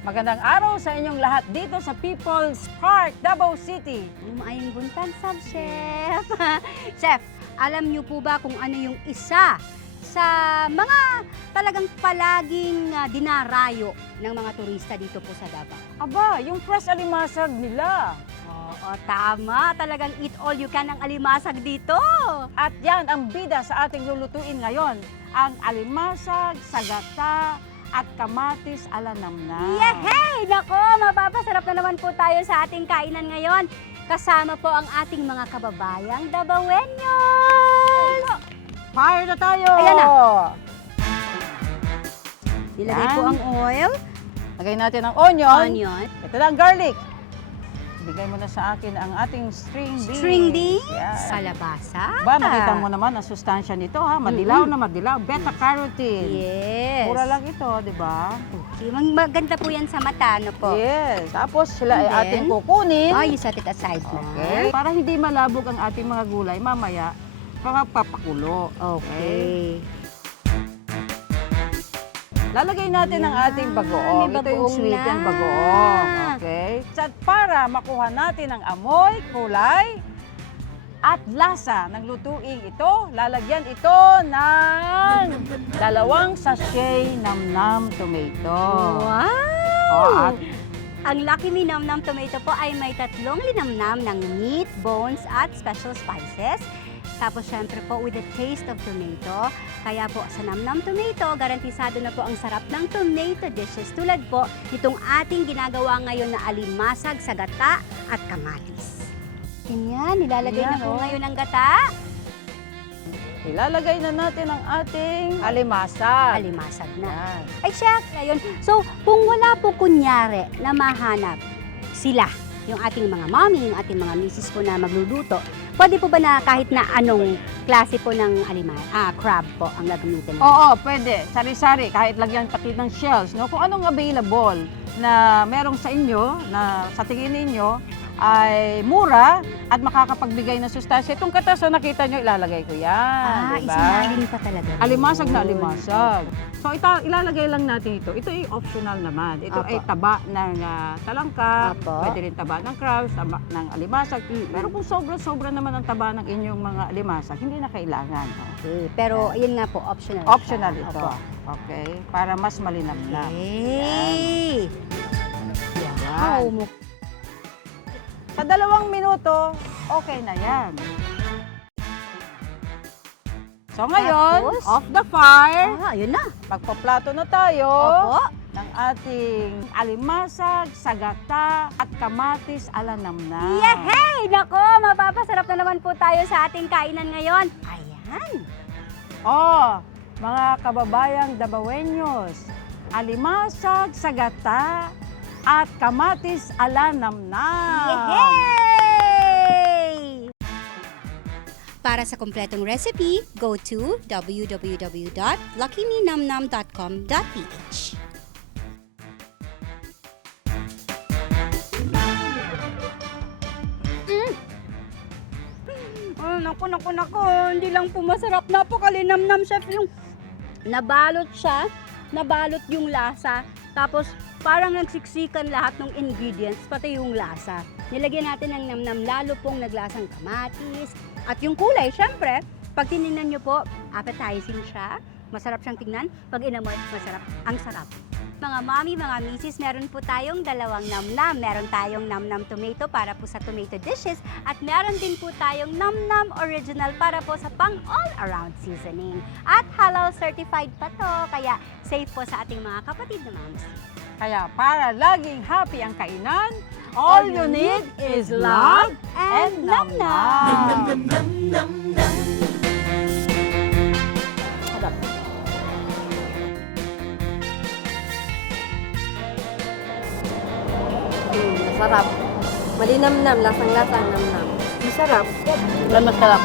Magandang araw sa inyong lahat dito sa People's Park, Davao City. Maayong buntag, Sab Chef. Chef, alam niyo po ba kung ano yung isa sa mga talagang palaging dinarayo ng mga turista dito po sa Davao? Aba, yung fresh alimasag nila. Oo, tama. Talagang eat all you can ang alimasag dito. At yan ang bida sa ating lulutuin ngayon. Ang alimasag, sagata, at kamatis ala namnam. Yehey! Nako, mapapasarap na naman po tayo sa ating kainan ngayon. Kasama po ang ating mga kababayang Davaoeños. Fire na tayo! Ayan na. Nilagay Yan. po ang oil, Lagay natin ang onion. onion, Ito na ang garlic. Bigay mo na sa akin ang ating string beans. string beans, Yan. kalabasa. Ba, nakita mo naman ang sustansya nito ha. Madilaw na madilaw. Beta-carotene. Yes. Mura lang ito, di ba? Okay, maganda po yan sa mata, ano po? Yes. Tapos sila ay And then, ating kukunin. Oh, you set it aside Okay. Para hindi malabog ang ating mga gulay, mamaya papakulo. Okay. Lalagay natin ang ating bagoong. May Ito yung bagoong sweet na. and bagoong. Okay? At para makuha natin ang amoy, kulay, at lasa ng lutuing ito, lalagyan ito ng 2 sachet namnam tomato. Wow! Oh, at Ang Lucky Me Nam Nam Tomato po ay may 3 linamnam ng meat, bones, at special spices. Tapos syempre po with the taste of tomato. Kaya po sa Nam Nam Tomato, garantisado na po ang sarap ng tomato dishes. Tulad po nitong ating ginagawa ngayon na alimasag sa gata at kamatis. Ganyan, nilalagay na Yan, po oh. ngayon ang gata. ilalagay na natin ang ating alimasag. Alimasag na. Yan. Ay, chef, ngayon. So, kung wala po kunyari na mahanap sila, yung ating mga mommy, yung ating mga misis po na magluluto, pwede po ba na kahit na anong klase po ng crab po ang gagamitin? Oo, pwede. Sari-sari, kahit lagyan pati ng shells. No? Kung anong available na merong sa inyo, na sa tingin ninyo, ay mura at makakapagbigay ng sustansya. Itong kataso, nakita nyo, ilalagay ko yan. Diba? Isinaling pa talaga. Alimasag na yun. alimasag. So, ilalagay lang natin ito. Ito ay optional naman. Ito Apo. ay taba ng talangka, Apo. pwede rin taba ng crabs, taba ng alimasag. Pero kung sobra-sobra naman ang taba ng inyong mga alimasag, hindi na kailangan. No? Okay, pero yun nga po, optional. Optional siya. ito. Opo. Okay? Para mas malinamnam. Hey! Yan. Wow! Sa 2 minuto, okay na yan. So ngayon, Tapos? off the fire, Ayun na. magpaplato na tayo Opo. ng ating alimasag, sagata, at kamatis ala namnam. Yehey! Nako, mapapasarap na naman po tayo sa ating kainan ngayon. Ayan. Oh, mga kababayang Davaoeños, alimasag, sagata, at kamatis ala namnam. Yehey! Para sa kompletong recipe, go to www.luckymenumnum.com.ph. Oh, naku, hindi lang po masarap, napakalinamnam, chef, yung nabalot siya, nabalot yung lasa, tapos parang nagsiksikan lahat ng ingredients, pati yung lasa. Nilagyan natin ng namnam, lalo pong naglasang kamatis, at yung kulay, syempre, pag tinignan nyo po, appetizing siya, masarap siyang tingnan, pag inamoy, masarap, ang sarap. Mga mommy, mga misis, meron po tayong 2 namnam. Meron tayong namnam tomato para po sa tomato dishes at meron din po tayong namnam original para po sa pang all-around seasoning. At halal certified pa to, kaya safe po sa ating mga kapatid na moms. Kaya para laging happy ang kainan, all you need is love and namnam. Masarap. Malinamnam, lasang-lasang namnam. Masarap. Masarap.